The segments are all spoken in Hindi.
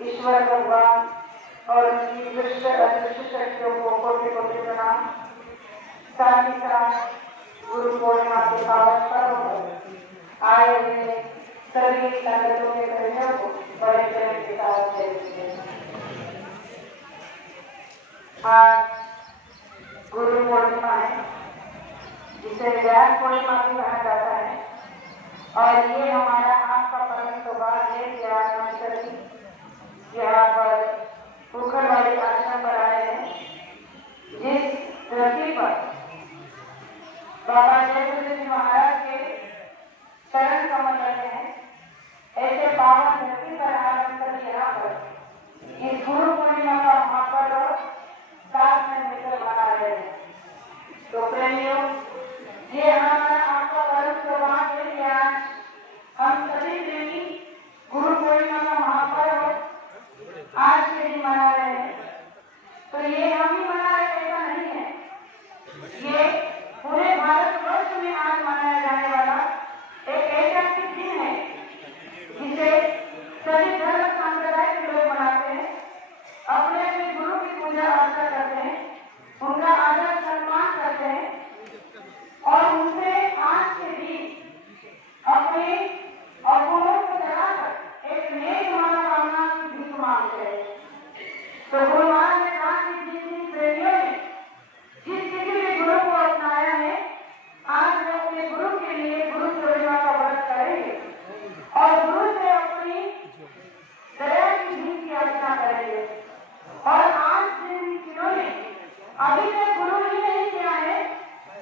ईश्वर भगवान और उनकी दृश्य अदृश्य शक्तियों को कोटि कोटि प्रणाम। साथ ही साथ गुरु पूर्णिमा के पावन पर्व पर आए हुए सभी संगतों के धर्मियों को बड़े प्रेम के साथ जय। आज गुरु पूर्णिमा है, जिसे व्यास पूर्णिमा भी कहा जाता है, और ये हमारा आज का परम सौभाग्य है कि आज हम सभी यहाँ पर पोखरवाड़ी आश्रम पर आए हैं, जिस धरती पर बाबा जय गुरु जी महाराज के चरण कमल रहे हैं। ऐसे पावन धरती पर आज हम सभी यहाँ पर इस गुरु पूर्णिमा का महापर्व साथ में मिलकर मना रहे हैं। तो प्रेमियों, ये हमारा आपका परम सौभाग्य है कि आज हम सभी प्रेमी गुरु पूर्णिमा का महापर्व आज के दिन मना रहे हैं। तो ये हम ही मना रहे ऐसा नहीं है, ये पूरे भारतवर्ष में आज मनाया जाने वाला एक ऐतिहासिक दिन है, जिसे सभी धर्म संप्रदाय के लोग मनाते हैं, अपने अपने गुरु की पूजा अर्चना करते हैं, उनका आदर सम्मान करते हैं और उनसे आज के दिन अपने अवगुणों को चढ़ाकर एक नेक मनोकामना की भीख मांगते हैं। तो गुरु महाराज ने कहा कि जिन जिन प्रेमियों ने जिस किसी भी गुरु को अपनाया है, आज वो अपने गुरु के लिए गुरु पूर्णिमा का व्रत करेंगे और गुरु से अपनी दया की भीख की अर्चना करेंगे। और आज जिन्होंने अभी तक गुरु ही नहीं किया है,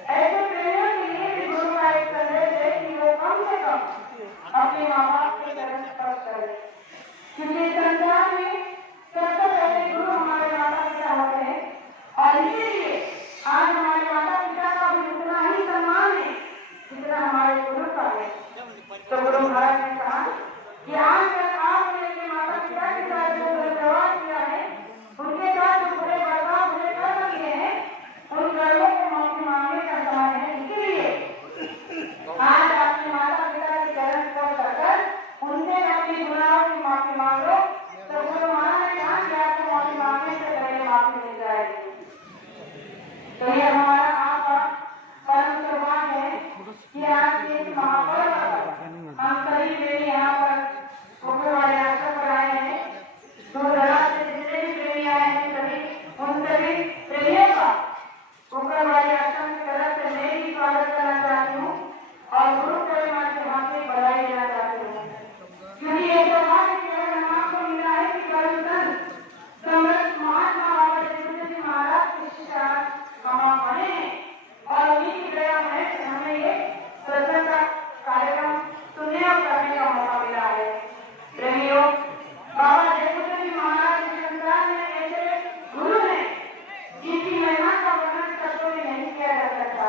ऐसे प्रेमियों के लिए भी गुरु का एक संदेश है कि वो कम से कम अपने माँ बाप के चरण स्पर्श करें, क्योंकि संसार में सबसे पहले गुरु हमारे माता पिता होते हैं और इसीलिए आज हमारे माता पिता का भी उतना ही सम्मान है जितना हमारे गुरु का है। तो गुरु महाराज ने कहा कि आज तक आपने अपने माता पिता के साथ जो व्यवहार किया है, उनके साथ जो बुरे बर्ताव बुरे कर्म किए हैं, उन कर्मों को माफी मांगने का समय है। इसीलिए आज अपने माता पिता के चरण स्पर्श कर उनसे अपने गुनाहों की माफी मांगो। तो गुरु महाराज ने कहा कि आपको माफी मांगने से पहले माफी मिल जाएगी। तो ये हमारा आपका परम सौभाग्य है कि आज के इस महापर्व पर हम सभी प्रेमी यहाँ पर पोखरवाड़ी आश्रम पर आए हैं। दूर दराज से जितने भी प्रेमी आए हैं, सभी उन सभी प्रेमियों का पोखरवाड़ी आश्रम की तरफ से मैं भी स्वागत करना चाहती हूँ और गुरु पूर्णिमा के हार्दिक बधाई देना चाहती हूँ, क्योंकि ये सौभाग्य केवल हम आपको मिला है कि परम संत समर्थ महात्मा बाबा जय गुरु जी महाराज के शिष्य हम आप बने हैं और उन्हीं की दया है कि हमें ये सत्संग का कार्यक्रम सुनने और करने का मौका मिला है। प्रेमियों, बाबा जय गुरु जी महाराज के संसार में ऐसे गुरु हैं जिनकी महिमा का वर्णन शब्दों में नहीं किया जा सकता।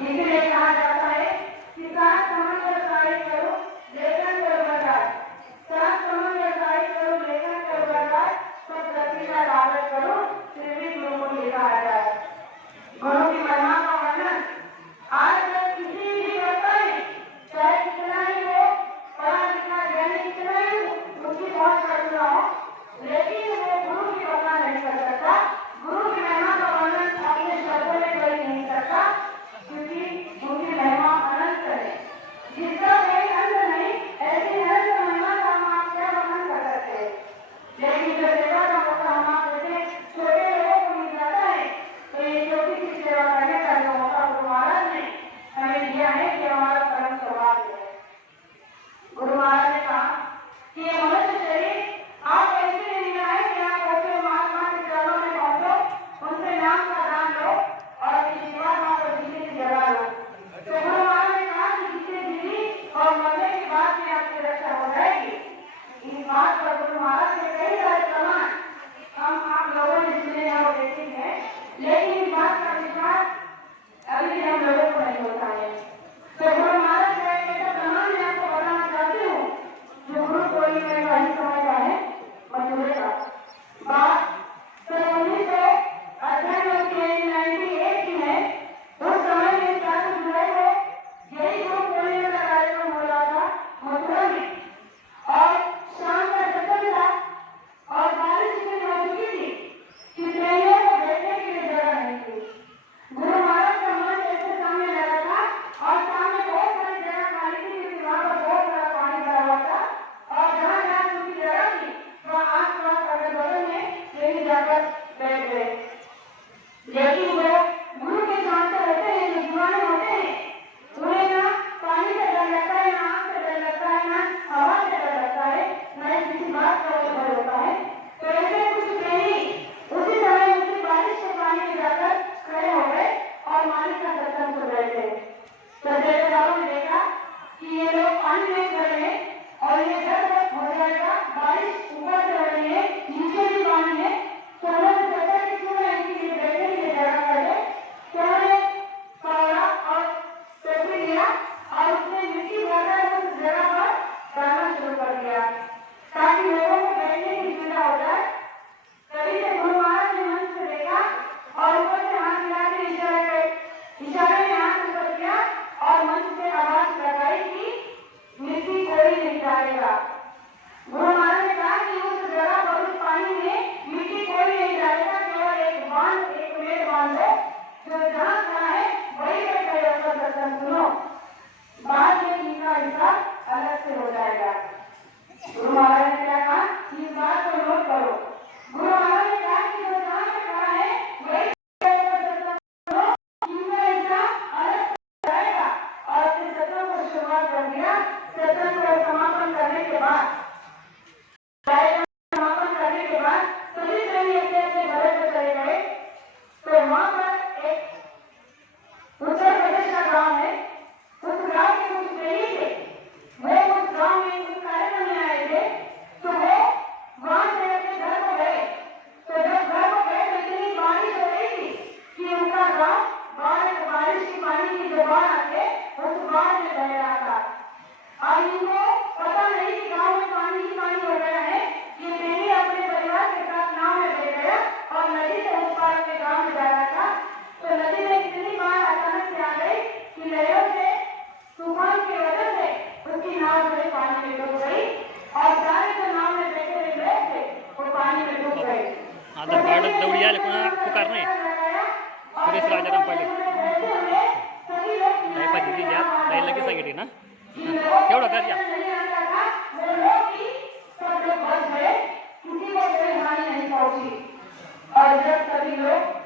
इसीलिए कहा जाता है कि सात समुद्र साई करो लेखन कर बजाय, सात समुद्र साई करो लेखन कर बजाय, सब धरती का लागत करो फिर भी गुरु को लिखा आ जाए। गुरु की महिमा का वर्णन आज तक किसी भी करता है, चाहे कितना ही वो पढ़ा लिखा ज्ञानी कितना ही उसकी पहुंच करता हो, लेकिन वो गुरु की वर्णन नहीं कर सकता। गुरु की महिमा का वर्णन अपने शब्दों में कर नहीं सकता, क्योंकि उनकी महिमा अनंत है, जिसका कोई अंत नहीं। ऐसी अनंत महिमा का हम आप क्या वर्णन कर सकते हैं। लेकिन जो सेवा का मौका हम आप जैसे छोटे लोगों को मिल जाता है, तो ये छोटी सी सेवा करने का जो मौका गुरु महाराज ने हमें दिया है, कि हमारा परम सौभाग्य है। गुरु महाराज ने कहा कि ये मनुष्य शरीर आप ऐसे नहीं मिला है कि आप ऐसे महात्मा के चरणों में पहुंचो, उनसे नाम का दान लो पुकारणे सुरेश राजाराम पाटील ताई पाहिजे घ्या ताई लगेच सांगितली ना एवढं कर घ्या और जब सभी लोग